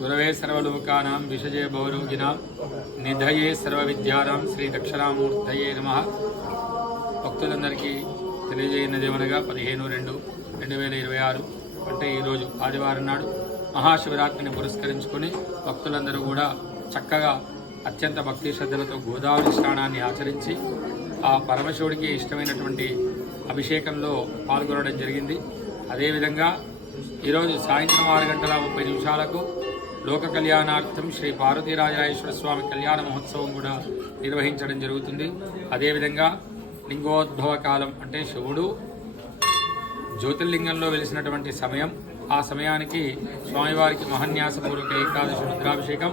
గురవే సర్వలోకానాం విషజే భవరోగినాం నిధయే సర్వవిద్యానాం శ్రీ దక్షిణామూర్తయే నమః. భక్తులందరికీ తెలియజేయనదేమనగా 15/2/2026 అంటే ఈరోజు ఆదివారం నాడు మహాశివరాత్రిని పురస్కరించుకొని భక్తులందరూ కూడా చక్కగా అత్యంత భక్తి శ్రద్ధలతో గోదావరి స్నానాన్ని ఆచరించి ఆ పరమశివుడికి ఇష్టమైనటువంటి అభిషేకంలో పాల్గొనడం జరిగింది. అదేవిధంగా ఈరోజు సాయంత్రం 6:30 లోక కళ్యాణార్థం శ్రీ పార్వతీరాజరాజేశ్వర స్వామి కళ్యాణ మహోత్సవం కూడా నిర్వహించడం జరుగుతుంది. అదేవిధంగా లింగోద్భవ కాలం అంటే శివుడు జ్యోతిర్లింగంలో వెలిసినటువంటి సమయం, ఆ సమయానికి స్వామివారికి మహాన్యాసపూర్వక ఏకాదశి రుద్రాభిషేకం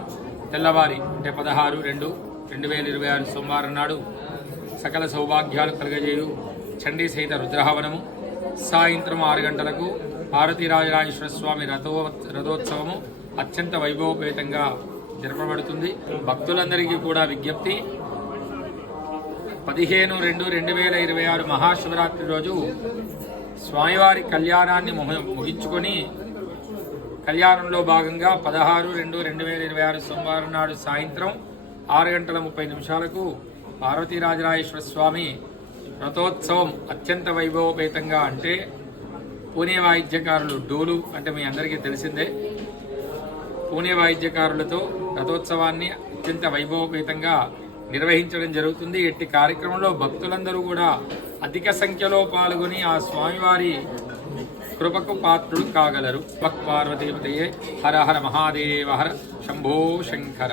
తెల్లవారి అంటే 16/2/2026 సోమవారం నాడు సకల సౌభాగ్యాలు కలగజేయు చండీ సహిత రుద్రహవనము, సాయంత్రం 6 గంటలకు పార్వతీరాజరాజేశ్వర స్వామి రథోత్సవము అత్యంత వైభవపేతంగా జరపబడుతుంది. భక్తులందరికీ కూడా విజ్ఞప్తి, 15/2/2026 మహాశివరాత్రి రోజు స్వామివారి కళ్యాణాన్ని ముగించుకొని కళ్యాణంలో భాగంగా 16/2/2026 సోమవారం నాడు సాయంత్రం 6:30 పార్వతీరాజరాజేశ్వర స్వామి రథోత్సవం అత్యంత వైభవపేతంగా అంటే పూణే వాయిద్యకారులు డోలు అంటే మీ అందరికీ తెలిసిందే, పూణే వాయిద్యకారులతో రథోత్సవాన్ని అత్యంత వైభవపేతంగా నిర్వహించడం జరుగుతుంది. ఇట్టి కార్యక్రమంలో భక్తులందరూ కూడా అధిక సంఖ్యలో పాల్గొని ఆ స్వామివారి కృపకు పాత్రులు కాగలరు. పార్వతీపతయే హర హర మహాదేవ హర శంభో శంకర.